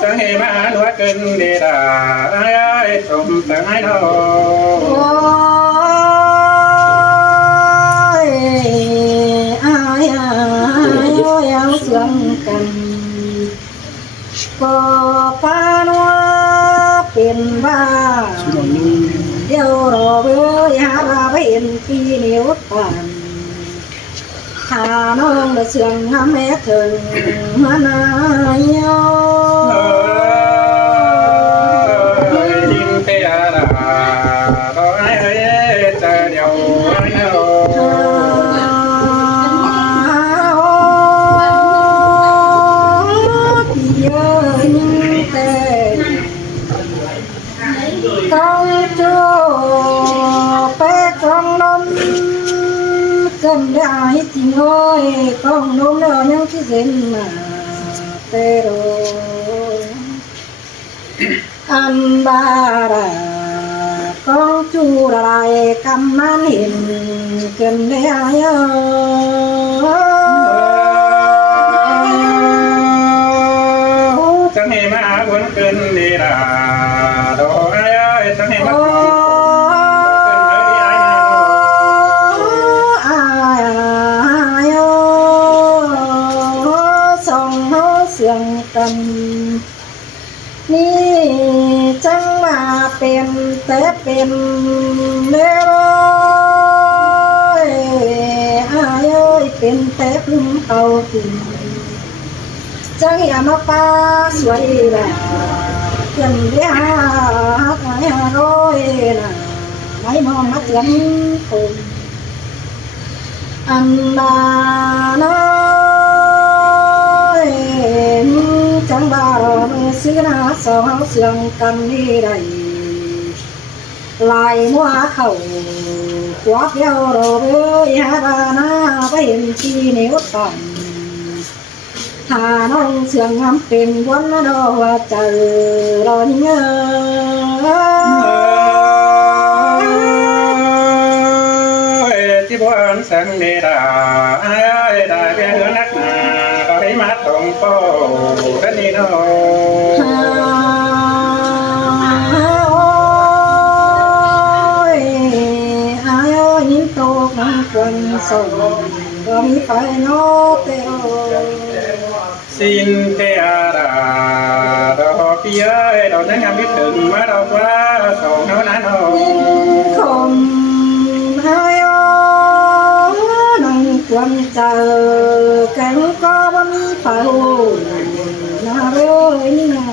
chẳng hề mà nuốt cơn để đà ai trộm chẳng ai đâu ai ơi áo sương cần có pha nó tiền ba điều rồi với hà ba bên khi nếu tàn hà nông được sương ngắm mẹ thường mà nhau nhìn thế à đó ai ơi chờ điều ai đâu con cho bé con nôm cần đại tình ơi con nôm đó những cái gì mà tê rồi anh ba ra con chú lại cầm ăn hình cần đại chẳng hề mà vẫn cơn đi là đó ai ơi chẳng hề mà sương cầmนี่จังว่าเป็นแต่เป็นเด้ออ้ายเอ้ยเป็นแต่พึ่งเอาติจังอย่ามาป้าสวยล่ะเพิ่นเด้อหายร้อยน่ะไม่มองมาเตือนคนอันบาน้อยจังบาเราซื้อหน้าสองเสียงกันนี่ได้ลายมัวเข่าขวบเดียวเราเบื่อหาหน้าไปเห็นที่นิ้วต่ำถ้าน้องเสียงงามเป็นวันนั้นว่าเจอเราเงาที่บ้านสังเดดาไอ้ได้เพียงนักหนาก็ให้มาตรงโป้กันนี่น้องวันส่งก็มีไฟโนเตโอ xin thế à đó phía đó nó ngắm biết từng má đâu quá sầu nó nán hồ không ai nâng quân chờ cánh có bao mi phao na với na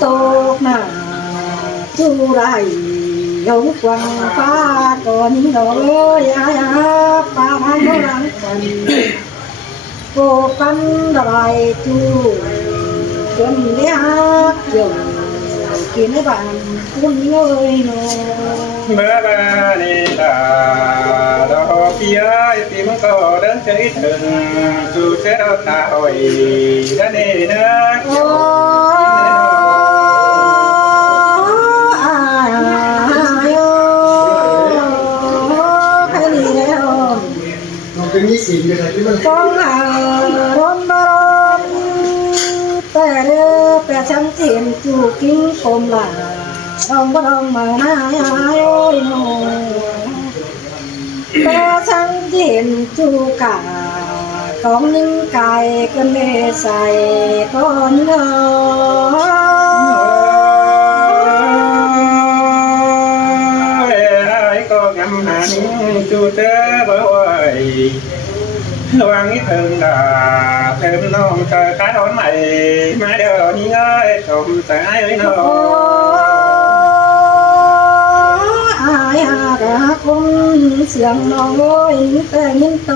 tốt na chu đại dấu quăng phá còn đôi ai phá mang nó lắng quần cô căn đòi chu chuẩn để hát dùng kiến các bạn quân ơi mưa ba đi đà đó phía tìm có đến chơi thường dù sẽ đâu ta hỏi ra đi nữa con rôm rômแต่แต่ฉันเห็นจูกิ้งคมหล่าต้องบ่ต้องมาหน้าโอ้ยโนแต่ฉันเห็นจูกาของนึ่งไก่กันเนใส่ก้อนเงาก็งำหันจูเจ้าบ่อยวางนี้ถึงด่าเติมน้องเธอขาถอนใหม่มาเดี๋ยวนี้เอ้ยชมสายไว้น้องอายหากะคนเสียงน้องโอยแต่ยินโต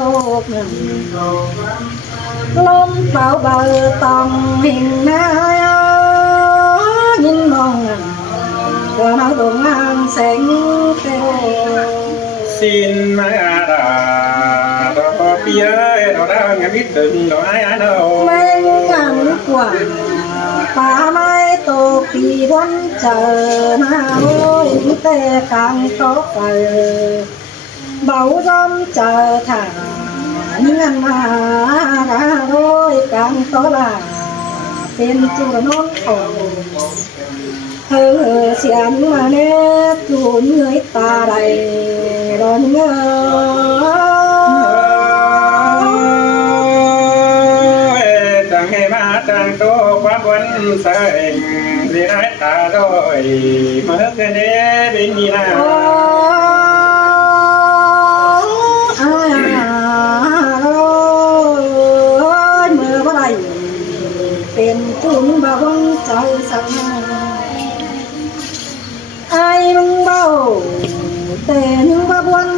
กลมเป่าเบาตองหิ่งน้ายินมองก็น้องดวงงามแสงเตว xin mai à đó phía đó đang nghe biết từng đó ai đâuไม่งั้นกว่าป่าไม้โตปีวันเจอหน้าโอ้ยแต่กลางโต๊ะไป bảo dâm chờ thả những ăn mà ra đôi càng to là bên chu non khổ hơ xiên mà nét chu người ta đầy đón chẳng hề mà chẳng tô quá quân sợi vì nói ta rồi mất cái nế bên như nàoเป็นจุนบ่าวงใจสั่งไอ้มึงเบาแต่ยังบ่วน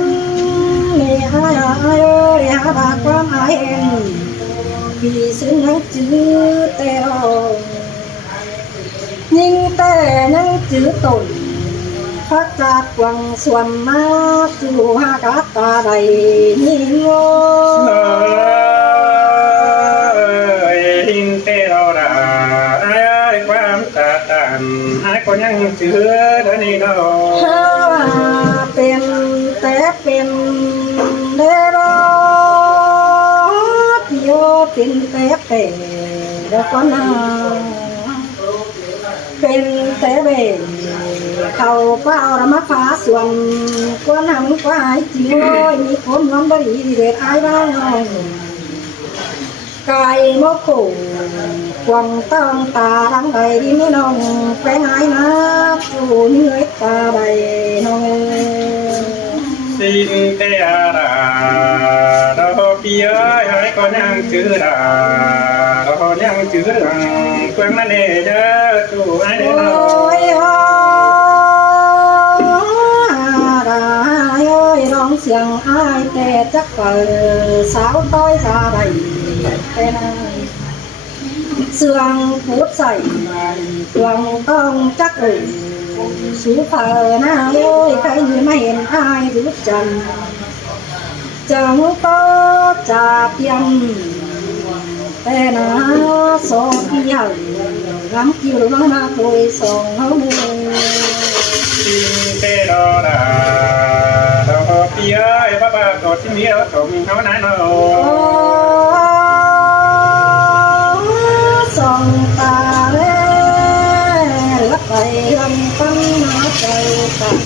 เลยไอ้เอ้ยหาบาความไอ้เองพี่ซึ่งยังจื้อแต่รอยิ่งแต่ยังจื้อตนพักจากวังส่วนมากจู่หากาตาใดยิ่งโง่ก็ยังเชื่อเดี๋ยวนี้เนาะเป็นแต่เป็นเดรอพี่โยเป็นแต่เป็นเด็กคนน่ะเป็นแต่เบเขาเป้าระมัดฟ้าส่วนกวนหันกวายจีโร่มีคนน้องบริเดชไอ้บ้างกายโมกุกวางต้องตาดังใดดีไม่น้องแปลงไอ้นะจูนี่เอ็ดตาใดน้องสิ่งเดียราเราพี่เอ๋ยให้ก็ยังเชื่อเรายังเชื่อเพื่อนนั่นเองเด้อจูไอ้เด้อร้องเสียงไอ้แต่จักเปิดสาวต้อยซาใดเป็นเสื่องพูดใส่เสื่องต้องจักสูเผอหน้าโอ้ยใครไม่เห็นไอ้รู้จันจังก็จะเพียงแต่นาโซที่ใหญ่รำคิวร้องมาคุยส่งเขาเมือสิ่งเดียราเราพี่เอ๋ยบ้าๆก็ที่มีเราส่งเขาหน้าเนาะส่องตาเล่ลับไปลำตั้งมาใจตัน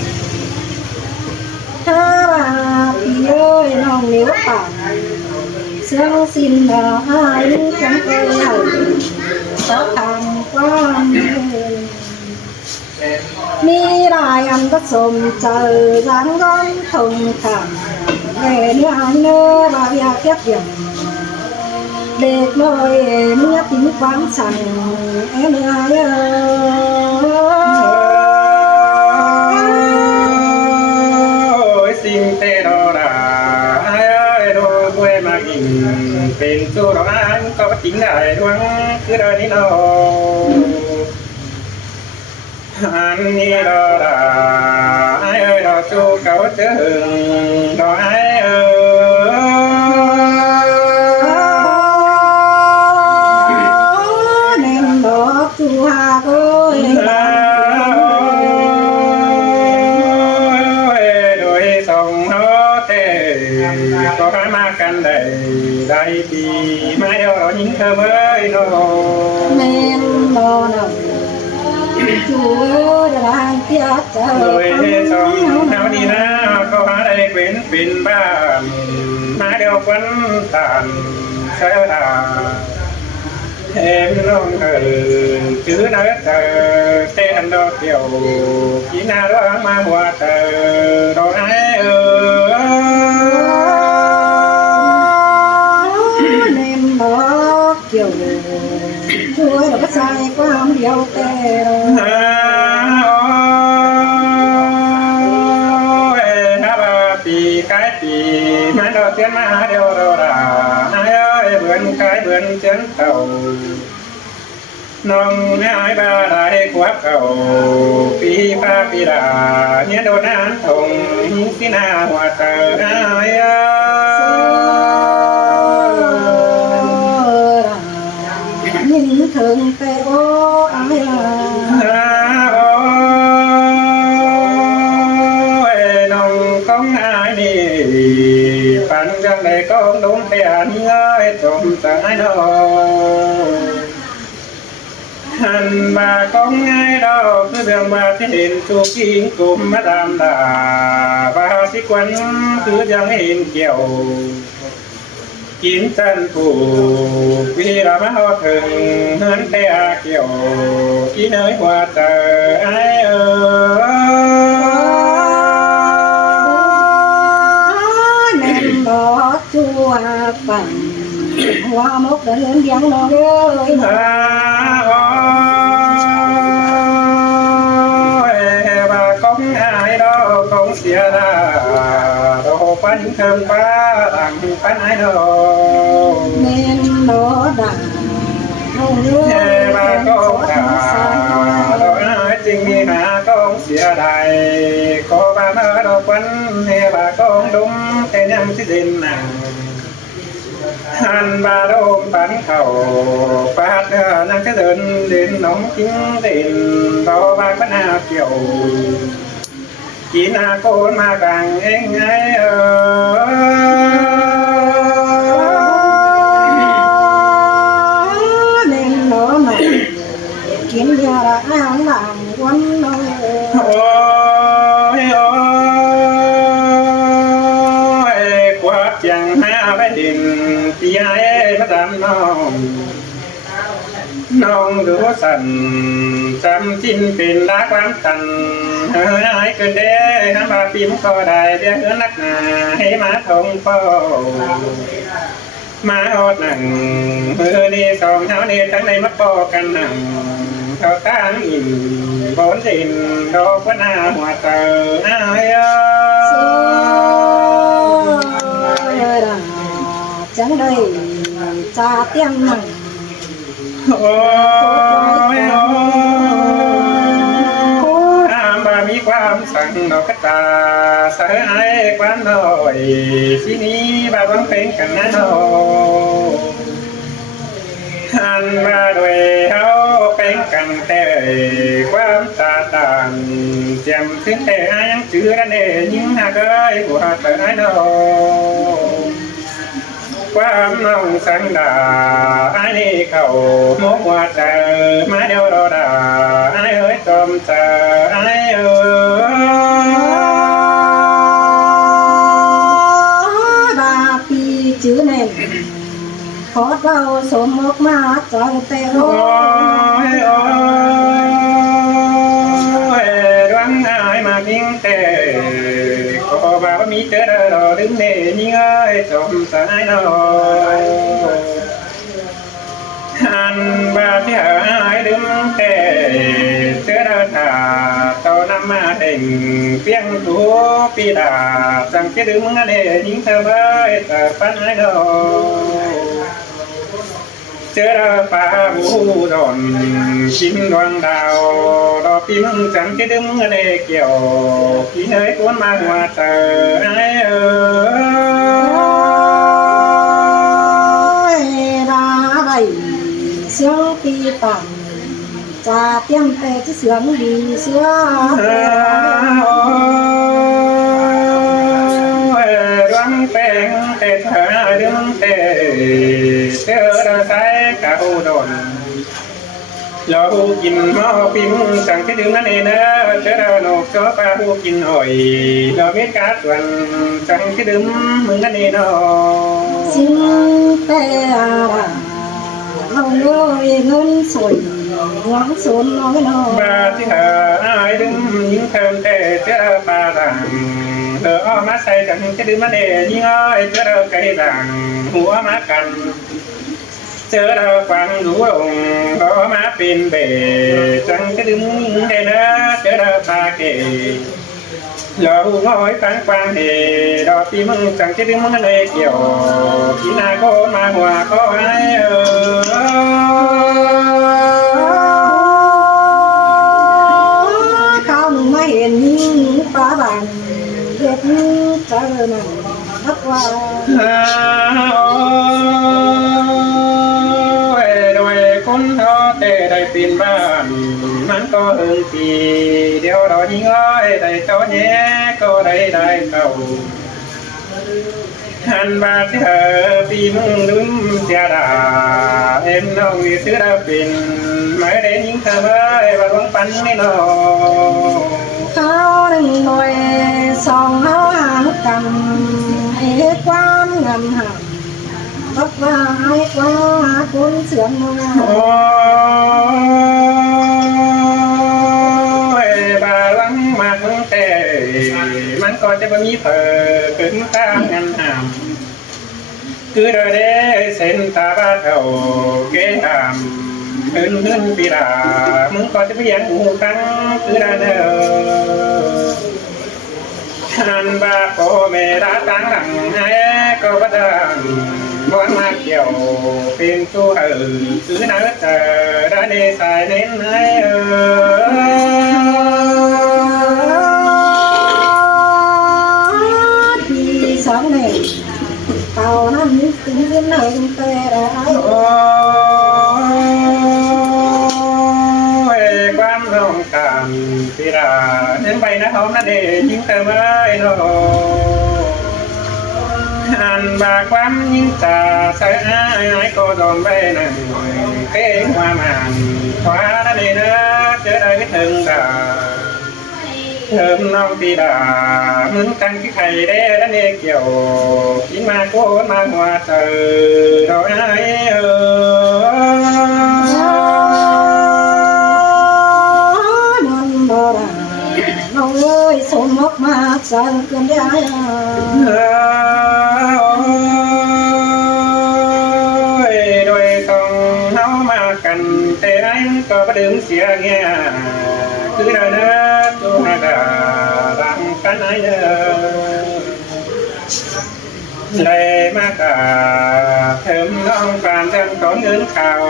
ถ้าว่าพี่เอ้ยน้องนิ้วป่านเสียงสิ้นดาอ้ายจังเอ้ยสาวทางความมีรายอันผสมเจอร้านร้อนทงขังแม่เนื้อเนื้อบาอยากเก็บอย่างเด็กน้อยเมื่อถึงความสั่งเนื้อเยอะสิ่งเตโรราไอ้โดด้วยมากินเป็นตัวเราอันก็จริงได้ดวงคือเดินนี่เนาะอันนี้เราไอ้เราสู้เขาเจอเราไอ้เน้นดอกจูฮาโก้โดยส่งเขาเตะก็หามากันได้ดีมาเดี๋ยวเรายิงเธอเว้ยเนาะเน้นดอกน่ะจูได้เพียรเจอโดยส่งเขาดีนะก็หาได้เป็นบ้านมาเดี๋ยววันตันเสียดาem non chứ nói tên đó kiểu chỉ nào đó mà hoa tờ đồ ai em đó kiểu chúa nó sai quá không điều tê cái gì mà đầu tiên mà điều đồ là ai ơi vườn cái vườn chân tàu nong ai ba đại quá cầu pi pa pi đà nhớ đồ nan thùng xin na hòa tờ ai nhìn thường tê ô ai nong con ai đi ปันจังได้ก็ลงแต่อันเงยจมสายนอหันมาก็ง่ายเราคือเรื่องมาที่เห็นทุกยิงกลุ่มมาดามดาบาสิกวันคือยังเห็นเกี่ยวกินจันผูวีรามาเอาถึงเฮินแต่อาเกี่ยวกินเอ้ยว่าเจอไอ้แม่นบ่ชัวปั่นหัวมกเดินเดียงน้องเอ้ยบาก้องไอ้ดอกก้องเสียดาดอกปันเทิงฟ้าดังปันไอ้ดอกแม่นบ่ด่าน้องเอ้ยบาก้องด่าดอกไอ้จริงมีหาก้องเสียดายก็บาเมื่อดอกปันให้บาก้องดุมแต่ยังที่ดินหนังหันบาโดมปันเข่าปาดนั่งจะเดินเดินน้องจิ้งเดินรอบาก็น่าเกี่ยวกินอาโกนมากลางเองไงเล่นน้อหน่อยกินยาละอ่างหลังวันน้อยโอ้ยโอ้ยกวาดยังหาไปดินตีไอ้มาดำน้องน้องดูสันจำจิ้นเป็นรักความสันหายเกินเด้หาบาปีมก็ได้เบี้ยเอื้อนักหนาให้มาทงเป้ามาอดหนังมือนี่สองเท้านี่ทั้งในมะปอกันหนังเขาตั้งอินบนดินดอกว่าหน้าหัวเตอไอ้จังได้จะเตรียมหนังโอ้ยบามีความสั่งดอกกระตาสายความน้อยที่นี้บาบังเป็นกันนะน้องหันมาด้วยเขาเป็นกันแต่ความตาต่างจำถึงแต่ยังจื้อระเนยิ่งหากายหัวเตอน้องความน้องสังดาไอ้นี่เขามกว่าเจอมาเดียวรอดาไอ้เอ้ยจอมเจอไอ้บาปีจื้อเน่ขอเราสมมกมาจังแต่โอ้ยโอ้ยดวงไอ้มาทิ้งแต่ก็บามีเจอรอดึงเนนี่เอ้ยจอมสายน้อยหันบาที่หายดึงแต่เจอถาเต่านำมาเด่งเพียงตัวปีดาจังจะดึงเนยิ่งเธอไว้แต่ปันไอ้ดอกเจอป่าบูดอนชิมดวงดาวดอกปีมึงจังจะดึงเนเกี่ยวพี่เนยกวนมาหัวเตอไอ้ราใบเสียงปีต่ำจะเตรียมแต่จะเสียงดีเสียดวงแปงแต่เธอดึงแต่เจอใส่กะอุดรเรากินหม้อปีมึงสั่งที่ดึงนั่นเองนะเจอเราหนกเจอปลาหูกินหอยเราเม็ดกาส่วนสั่งที่ดึงมึงนั่นเองเนาะสิ่งแต่เราเงินสวยหวังสนน้อยน้อยบาที่หาไอ้ดึงยิงเติมแต่เจอปลาดังเธอเอามาใส่จังที่ดึงมันเองยิงอ้อยเจอไก่ดังหัวมากันเจอเราฟังดูลงก็มาเป็นเบจังจะดึงเดนะเจอเราปาเกเราง้อยฟังฟังเฮดอกปีมึงจังจะดึงมึงเลยเกี่ยวพี่นาโกมาหัวก็ให้เขาไม่เห็นป้าบังเด็กเจอหนังนักว่าคนทอแต่ได้ปีนบ้านมันก็ปีเดียวเรายิ่งอ้อยได้เจ้าแย่ก็ได้เต่า Hàn ba thờ pin đúng tia đà em nông vì xứ đã pin mới đến những thơ mới và bóng bánh mấy nô เขาหนึ่งหน่วยสองเขาหางกันให้ความงามหามรับว่าให้ว่าคุณเสียงมา Ôi bà lắng mặt tệมันก็จะไม่มีเผลอเกินตามงานหามคือเดเดเส้นตาบ้าเท่าเกหามขึ้นปีดามึงก็จะไปยังหูตั้งคือดาเดอหันบาโปเมดาตั้งหลังให้ก็บัดงบอนมาเกี่ยวเป็นตัวคือนาเจอดาเดสายเน้นให้ที่สองหนึ่งเต่านั้นถึงเรื่องไหนแต่ได้ โอ้ยความร้องตามปีดาเน้นใบหน้าท้องนั่นเองยิ่งเติมเลยโนหันบาความยิ่งตาใส่อายก็โดนใบหนังเก้งว่ามันขวานั่นเองนะเจอได้ถึงดาเติมน้องปีดามึงตั้งที่ใครได้นั่นเองเกี่ยวกินมาโคตรมาหัวเจอเราไอ้นอนบ่ได้น้องเอ้ยสมมกมาสั่งเกินได้ โดยต้องเฮามากันแต่อันก็ประดึงเสียเงี้ยคือเด้อตัวดารังกันไอ้เด้อเลยมากะเถิมน้องปานเดิมต้นเงินข่าว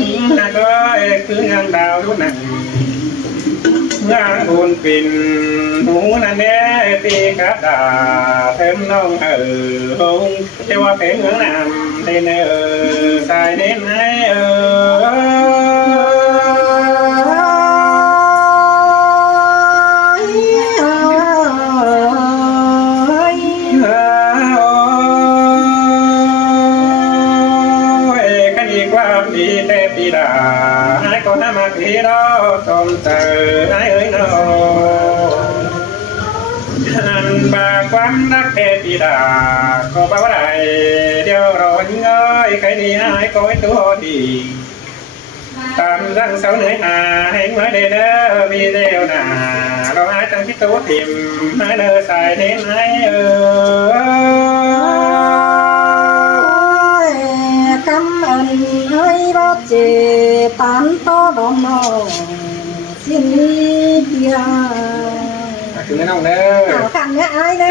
หิงนะก็คือยังดาวรุ่นนั้นงานบุญปิ่นหูนั่นแน่ปีกระดาเถิมน้องหงเทว่าเป็นเมืองนำได้เนอสายเน้นให้ดีแต่ปีดาให้ก็ห้ามาพี่น้องสมเจอให้เอ้ยน้องหันบาความรักแต่ปีดาก็บ่ได้เดี๋ยวรอยิ่งเอ้ยใครดีให้ก็ให้ตัวดีตามรังเสาเหนื่อยหาให้เมื่อเด้อมีเดียวหนาเราหาจังที่ตัวถิ่มมาเด้อสายเน้นให้กำอันให้รถเจตันโตดอมนอสิ้นเดียว คือไม่น้องเด้อ เอากันเนี่ยไอ้เด้อ